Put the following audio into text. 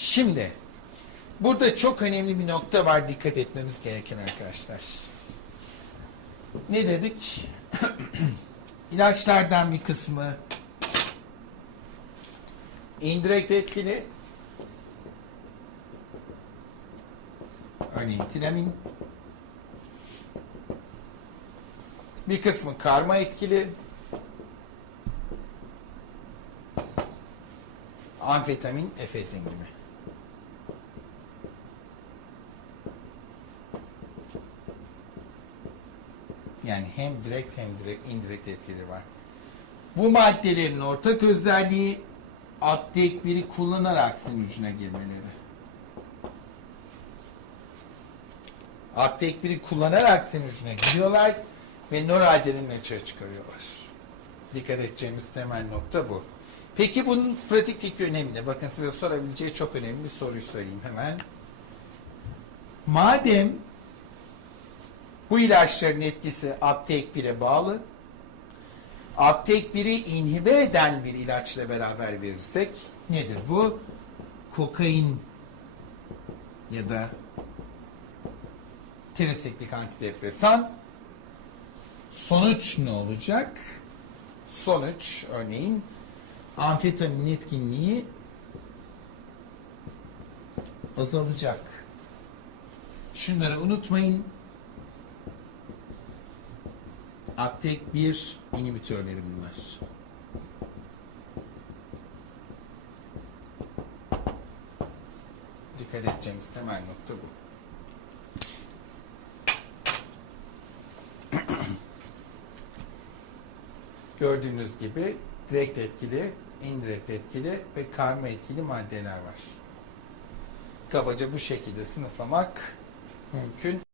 Şimdi burada çok önemli bir nokta var dikkat etmemiz gereken arkadaşlar. Ne dedik? İlaçlardan bir kısmı indirekt etkili. Örneğin tiramin. Bir kısmı karma etkili. Amfetamin, efedrin gibi. Yani hem direkt hem direkt indirekt etkileri var. Bu maddelerin ortak özelliği aptek biri kullanarak sinir ucuna girmeleri. Aptek biri kullanarak sinir ucuna giriyorlar ve noradrenalin açığa çıkarıyorlar. Dikkat edeceğimiz temel nokta bu. Peki bunun pratikteki önemi ne? Bakın size sorabileceği çok önemli bir soruyu söyleyeyim hemen. Madem bu ilaçların etkisi aptek 1'e bağlı. Aptek 1'i inhibe eden bir ilaçla beraber verirsek nedir bu? Kokain ya da trisiklik antidepresan. Sonuç ne olacak? Sonuç örneğin amfetamin etkinliği azalacak. Şunları unutmayın. Aptek 1 inhibitörleri bunlar. Dikkat edeceğimiz temel nokta bu. Gördüğünüz gibi direkt etkili, indirekt etkili ve karma etkili maddeler var. Kabaca bu şekilde sınıflamak mümkün.